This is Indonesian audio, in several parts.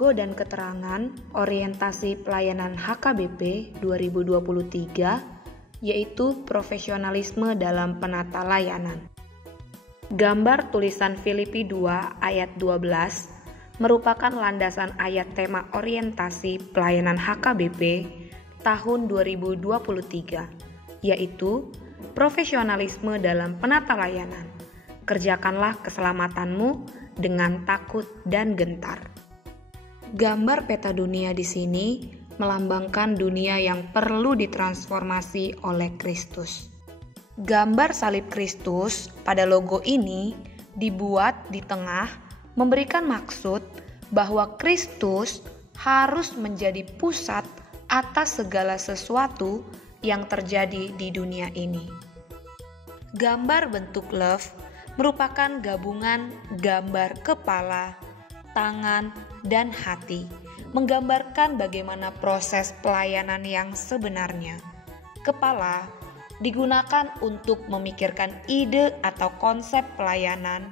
logo dan keterangan orientasi pelayanan HKBP 2023, yaitu profesionalisme dalam penata layanan. Gambar tulisan Filipi 2 ayat 12 merupakan landasan ayat tema orientasi pelayanan HKBP tahun 2023, yaitu profesionalisme dalam penata layanan. Kerjakanlah keselamatanmu dengan takut dan gentar. Gambar peta dunia di sini melambangkan dunia yang perlu ditransformasi oleh Kristus. Gambar salib Kristus pada logo ini dibuat di tengah, memberikan maksud bahwa Kristus harus menjadi pusat atas segala sesuatu yang terjadi di dunia ini. Gambar bentuk love merupakan gabungan gambar kepala, tangan, dan hati, menggambarkan bagaimana proses pelayanan yang sebenarnya. Kepala digunakan untuk memikirkan ide atau konsep pelayanan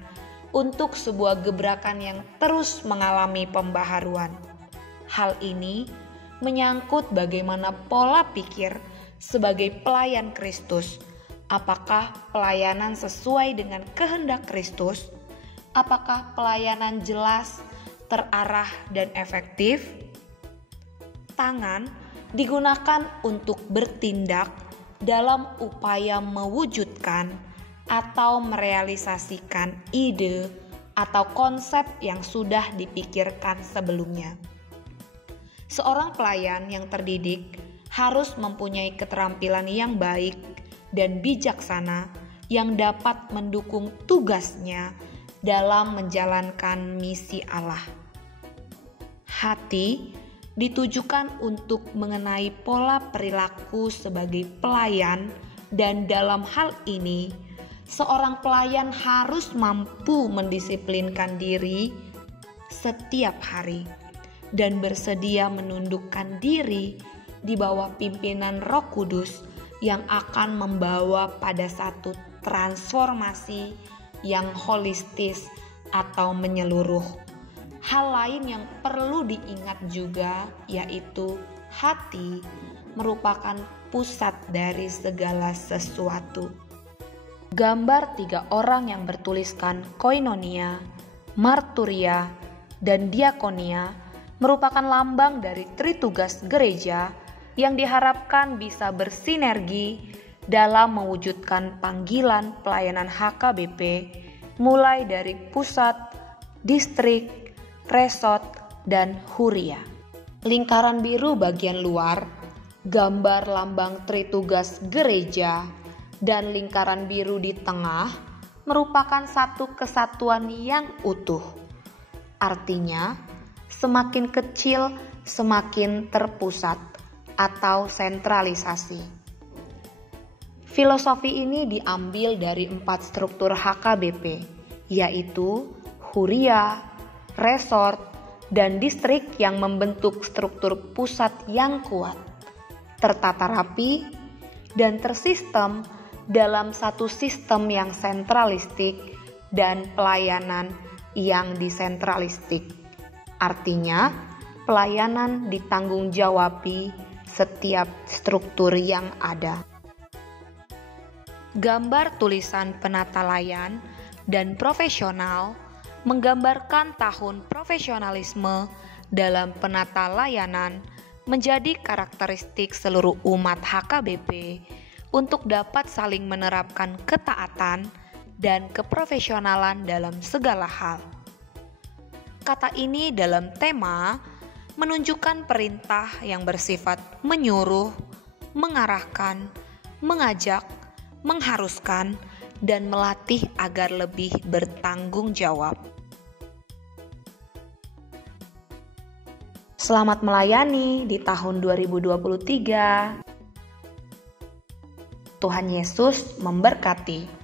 untuk sebuah gebrakan yang terus mengalami pembaharuan. Hal ini menyangkut bagaimana pola pikir sebagai pelayan Kristus. Apakah pelayanan sesuai dengan kehendak Kristus? Apakah pelayanan jelas, terarah, dan efektif? Tangan digunakan untuk bertindak dalam upaya mewujudkan atau merealisasikan ide atau konsep yang sudah dipikirkan sebelumnya. Seorang pelayan yang terdidik harus mempunyai keterampilan yang baik dan bijaksana yang dapat mendukung tugasnya dalam menjalankan misi Allah. Hati ditujukan untuk mengenai pola perilaku sebagai pelayan, dan dalam hal ini seorang pelayan harus mampu mendisiplinkan diri setiap hari dan bersedia menundukkan diri di bawah pimpinan Roh Kudus yang akan membawa pada satu transformasi yang holistis atau menyeluruh. Hal lain yang perlu diingat juga yaitu hati merupakan pusat dari segala sesuatu. Gambar 3 orang yang bertuliskan koinonia, marturia, dan diakonia merupakan lambang dari tritugas gereja yang diharapkan bisa bersinergi dalam mewujudkan panggilan pelayanan HKBP mulai dari pusat, distrik, resort, dan huria. Lingkaran biru bagian luar, gambar lambang tritugas gereja, dan lingkaran biru di tengah merupakan satu kesatuan yang utuh. Artinya, semakin kecil semakin terpusat atau sentralisasi. Filosofi ini diambil dari 4 struktur HKBP, yaitu huria, resort, dan distrik yang membentuk struktur pusat yang kuat, tertata rapi, dan tersistem dalam satu sistem yang sentralistik dan pelayanan yang desentralistik. Artinya, pelayanan ditanggung-jawabi setiap struktur yang ada. Gambar tulisan penata layan dan profesional menggambarkan tahun profesionalisme dalam penata layanan menjadi karakteristik seluruh umat HKBP untuk dapat saling menerapkan ketaatan dan keprofesionalan dalam segala hal. Kata ini dalam tema menunjukkan perintah yang bersifat menyuruh, mengarahkan, mengajak, mengharuskan, dan melatih agar lebih bertanggung jawab. Selamat melayani di tahun 2023. Tuhan Yesus memberkati.